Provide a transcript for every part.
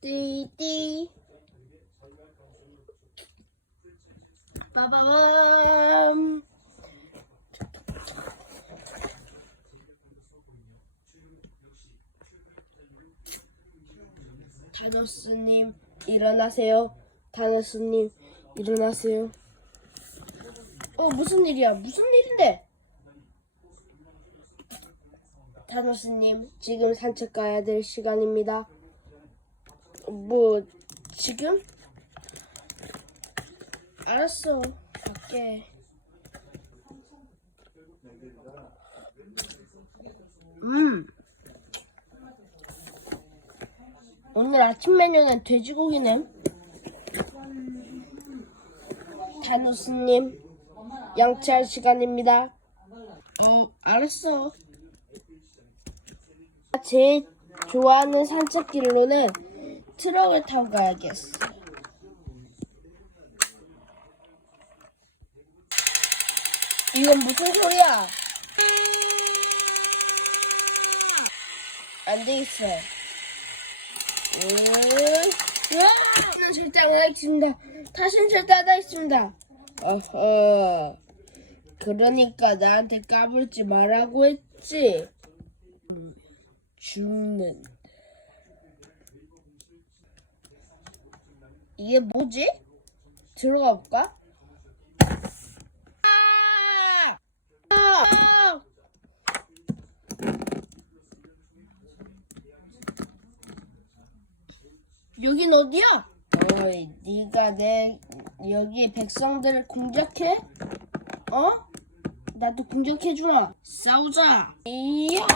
띠띠 빠밤 다노스님 일어나세요. 다노스님 일어나세요. 어 무슨 일이야? 무슨 일인데? 다노스님 지금 산책 가야 될 시간입니다. 뭐 지금? 알았어. 갈게. 음. 오늘 아침 메뉴는 돼지고기네. 다누스님, 양치할 시간입니다. 어, 알았어. 제일 좋아하는 산책길로는 트럭을 타고 가야겠어. 이건 무슨 소리야? 안 되겠어. 음, 으아! 절대 안 하겠습니다. 다시는 절대 안 하겠습니다. 어허. 그러니까 나한테 까불지 말라고 했지. 음, 죽는. 이게 뭐지? 들어가 볼까? 여긴 어디야? 어이, 네가 내 여기 백성들을 공격해? 어? 나도 공격해 주라. 싸우자. 이야.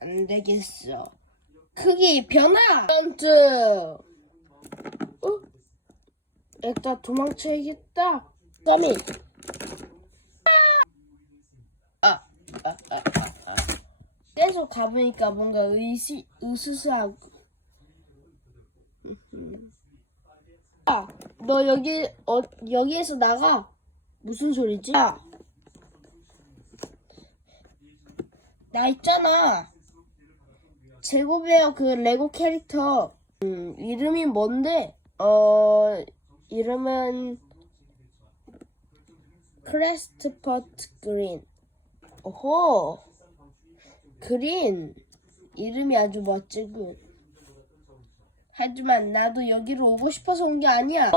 안 되겠어. 크기 변화. 전투. 어? 일단 도망쳐야겠다. 까미. 아, 아, 아, 아, 아. 계속 가보니까 뭔가 의시, 으스스하고. 야, 너 여기, 어, 여기에서 나가. 무슨 소리지? 야. 나 있잖아. 제고베어 그 레고 캐릭터. 음, 이름이 뭔데? 어, 이름은 크레스트퍼트 그린. 오호. 그린. 이름이 아주 멋지군. 하지만 나도 여기로 오고 싶어서 온 게 아니야.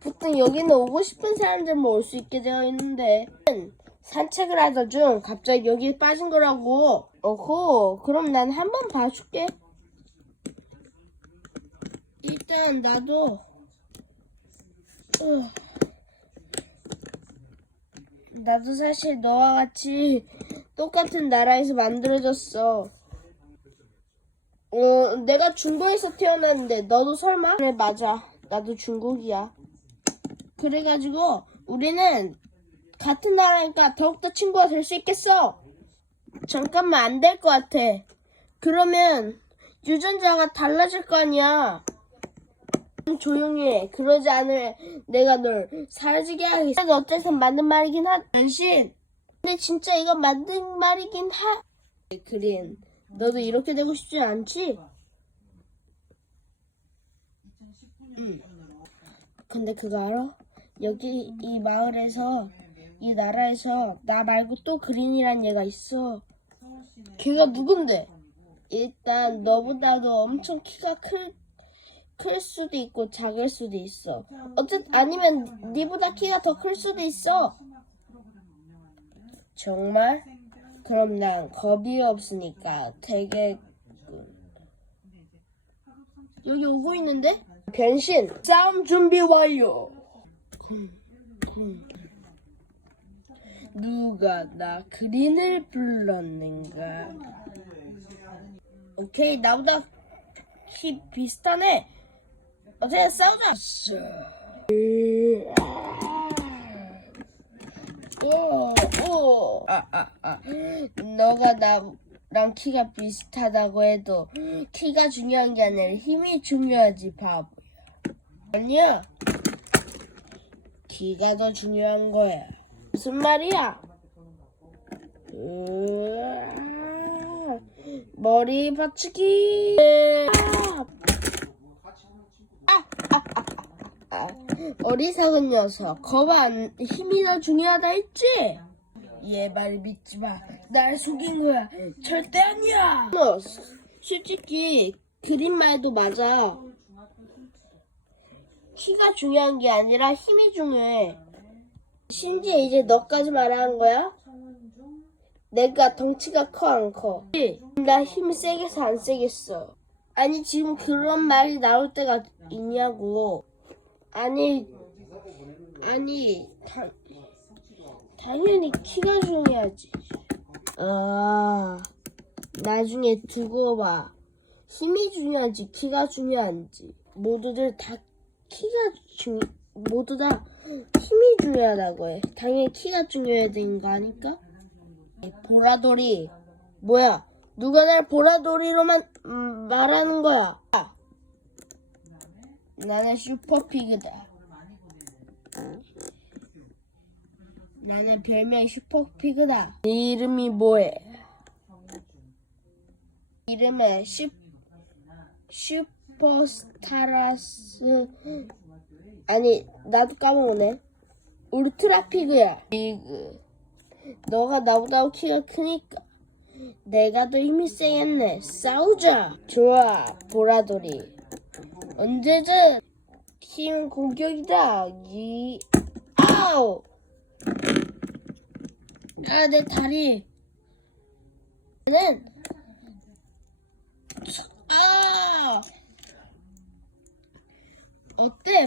보통 여기는 오고 싶은 사람들만 올 수 있게 되어 있는데 산책을 하던 중 갑자기 여기에 빠진 거라고. 어호, 그럼 난 한 번 봐줄게. 일단 나도 으, 나도 사실 너와 같이 똑같은 나라에서 만들어졌어. 어, 내가 중국에서 태어났는데 너도 설마? 그래 맞아. 나도 중국이야. 그래가지고 우리는 같은 나라니까 더욱더 친구가 될 수 있겠어. 잠깐만 안 될 것 같아. 그러면 유전자가 달라질 거 아니야. 좀 조용히 해. 그러지 않으면 내가 널 사라지게 하겠어. 그래도 어쨌든 맞는 말이긴 하. 당신. 근데 진짜 이건 맞는 말이긴 하. 그린. 너도 이렇게 되고 싶지 않지? 응. 근데 그거 알아? 여기 이 마을에서 이 나라에서 나 말고 또 그린이란 얘가 있어. 걔가 누군데? 일단 너보다도 엄청 키가 클, 클 수도 있고 작을 수도 있어. 어쨌든 아니면 네보다 키가 더 클 수도 있어. 정말? 그럼 난 겁이 없으니까 되게 여기 오고 있는데? 변신 싸움 준비 완료 누가 나 그린을 불렀는가 오케이 나보다 키 비슷하네 어떻게 싸우자 오, 오. 아, 아, 아. 너가 나랑 키가 비슷하다고 해도 키가 중요한 게 아니라 힘이 중요하지, 바보야. 아니야. 키가 더 중요한 거야. 무슨 말이야? 머리 받치기. 어리석은 녀석. 거봐, 힘이 더 중요하다 했지? 얘말 믿지 마. 날 속인 거야. 절대 아니야. 뭐, 솔직히 그린 말도 맞아. 키가 중요한 게 아니라 힘이 중요해. 심지어 이제 너까지 말하는 거야? 내가 덩치가 커 안 커? 나힘 세겠어 안 세겠어? 아니 지금 그런 말이 나올 때가 있냐고. 아니 아니 다, 당연히 키가 중요하지. 아 나중에 두고 봐. 힘이 중요한지 키가 중요한지 모두들 다 키가 중 모두 다 힘이 중요하다고 해. 당연히 키가 중요해야 되는 거 아닐까? 이 보라돌이 뭐야? 누가 날 보라돌이로만 음, 말하는 거야? 아, 나는 슈퍼피그다. 나는 별명이 슈퍼피그다. 네 이름이 뭐해? 이름에 슈 슈퍼스타라스 아니 나도 까먹네. 울트라 피그야. 피그. 너가 나보다 키가 크니까 내가 더 힘이 세겠네. 싸우자. 좋아, 보라돌이. 언제든 힘 공격이다. 이 아우. 아, 내 다리. 는 아.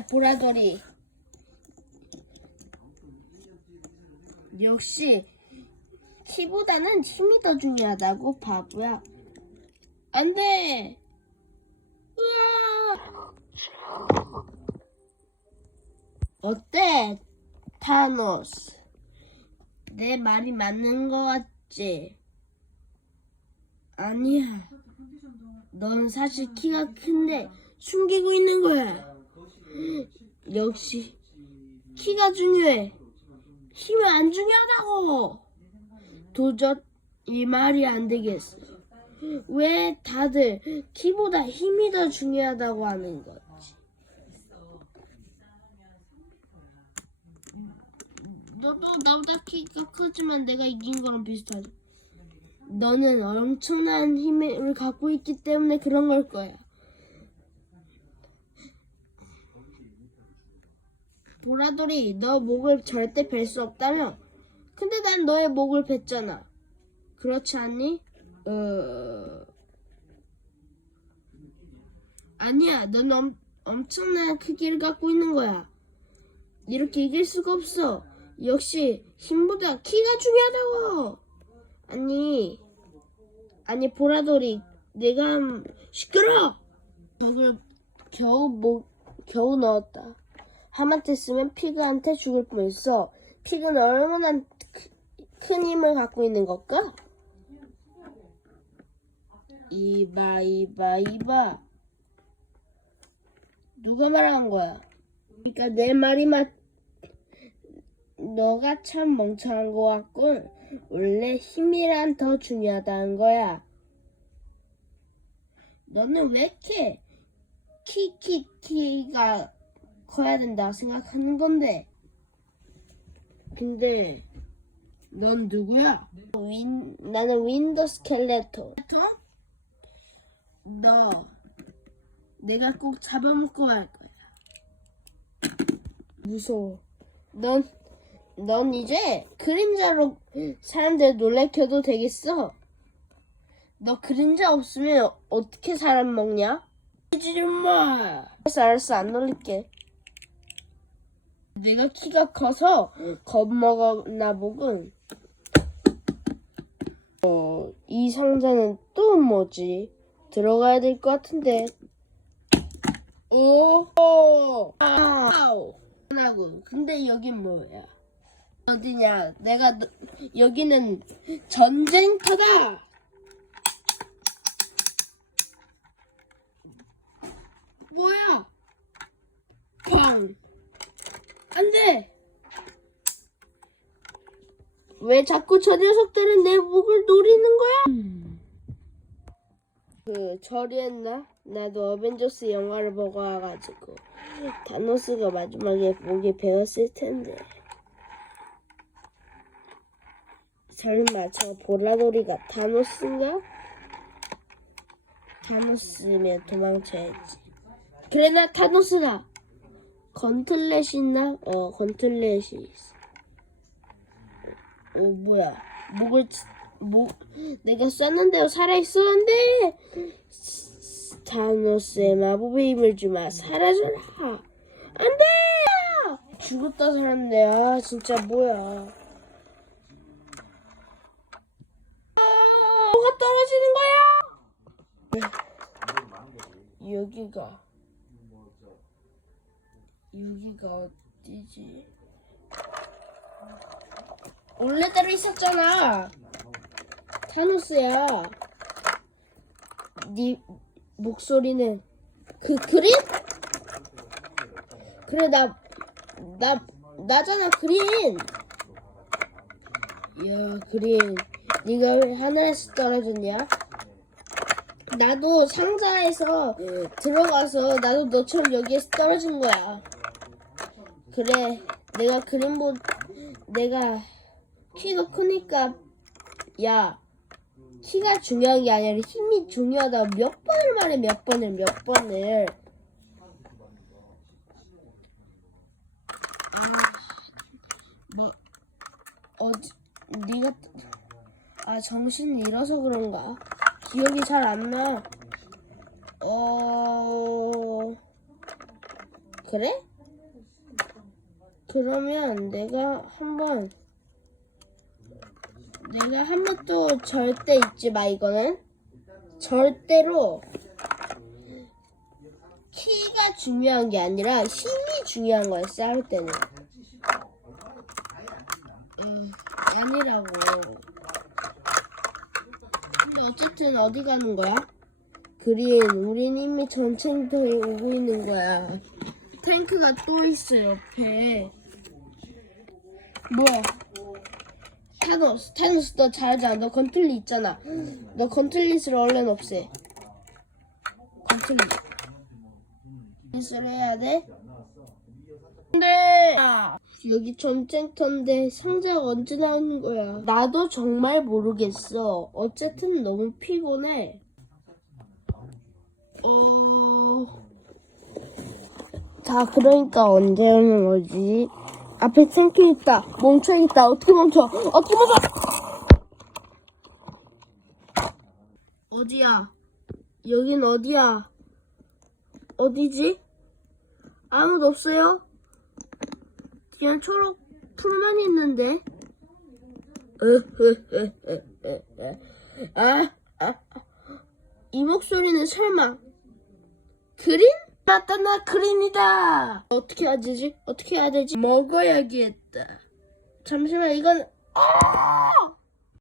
보라돌이? 역시 키보다는 힘이 더 중요하다고 바보야. 안 돼. 으아. 어때, 타노스? 내 말이 맞는 거 같지? 아니야. 넌 사실 키가 큰데 숨기고 있는 거야. 역시 키가 중요해. 힘이 안 중요하다고. 도저히 이 말이 안 되겠어. 왜 다들 키보다 힘이 더 중요하다고 하는 거지? 너도 나보다 키가 크지만 내가 이긴 거랑 비슷하지. 너는 엄청난 힘을 갖고 있기 때문에 그런 걸 거야. 보라돌이 너 목을 절대 벨 수 없다며? 근데 난 너의 목을 뱉잖아. 그렇지 않니? 어... 아니야, 넌 엄, 엄청난 크기를 갖고 있는 거야. 이렇게 이길 수가 없어. 역시 힘보다 키가 중요하다고. 아니, 아니 보라돌이, 내가 음, 시끄러. 목을 겨우 목 겨우 넣었다. 하마테 쓰면 피그한테 죽을 뻔했어. 피그는 얼마나 크- 큰 힘을 갖고 있는 걸까? 이봐 이봐 이봐 누가 말한 거야? 그러니까 내 말이 맞 너가 참 멍청한 거 같군 원래 힘이란 더 중요하다는 거야 너는 왜 이렇게 키키 키가 커야 된다고 생각하는 건데 근데 넌 누구야? 윈 나는 윈도 스켈레토 너 내가 꼭 잡아먹고 말 거야. 무서워. 넌, 넌 이제 그림자로 사람들 놀래켜도 되겠어. 너 그림자 없으면 어떻게 사람 먹냐? 지지 마. 알았어, 알았어, 안 놀릴게. 내가 키가 커서 겁먹었나 보군. 어, 이 상자는 또 뭐지? 들어가야 될 것 같은데. 오, 오, 아우. 하고. 근데 여긴 뭐야? 어디냐? 내가 너- 여기는 전쟁터다. 뭐야? 팡. 안 돼. 왜 자꾸 저 녀석들은 내 목을 노리는 거야? 그 처리했나? 나도 어벤져스 영화를 보고 와가지고 다노스가 마지막에 목에 베었을 텐데 설마 저 보라돌이가 다노스인가? 다노스면 도망쳐야지 그래 나 다노스다 건틀렛이 있나? 어 건틀렛이 있어. 어 뭐야. 목을 치- 목 내가 쐈는데요 살아있었는데! 타노스의 마법의 힘을 주마. 사라져라! 안 돼! 죽었다 살았네. 아 진짜 뭐야. 아, 뭐가 떨어지는 거야? 여기가 여기가 어디지? 원래대로 있었잖아. 타노스야. 네 목소리는 그 그린? 그래 나 나 나 잖아 그린. 야 그린. 네가 왜 하늘에서 떨어졌냐? 나도 상자에서 들어가서 나도 너처럼 여기에서 떨어진 거야 그래 내가 그린보 내가 키가 크니까 야 키가 중요한 게 아니라 힘이 중요하다. 몇 번을 말해, 몇 번을, 몇 번을. 아, 뭐, 어디, 네가, 아, 정신 잃어서 그런가? 기억이 잘 안 나. 어, 그래? 그러면 내가 한번 내가 한 번도 절대 잊지 마 이거는. 절대로 키가 중요한 게 아니라 힘이 중요한 거야 싸울 때는. 음, 아니라고. 근데 어쨌든 어디 가는 거야? 그린 우린 이미 전쟁터에 오고 있는 거야. 탱크가 또 있어 옆에 뭐야 타노스, 타노스 너 잘하잖아. 너 건틀리 있잖아. 너 건틀릿을 얼른 없애. 건틀리. 건틀릿을 해야 돼? 근데 여기 전쟁터인데 상자가 언제 나오는 거야? 나도 정말 모르겠어. 어쨌든 너무 피곤해. 어... 자, 그러니까 언제 오는 거지? 앞에 탱크 있다. 멈춰야겠다. 어떻게 멈춰? 어떻게 멈춰? 어디야? 여긴 어디야? 어디지? 아무도 없어요? 그냥 초록 풀만 있는데. 아, 아, 아. 이 목소리는 설마 그린? 맞다 나 그린이다 어떻게 해야 되지? 어떻게 해야 되지? 먹어야겠다 잠시만 이건 아!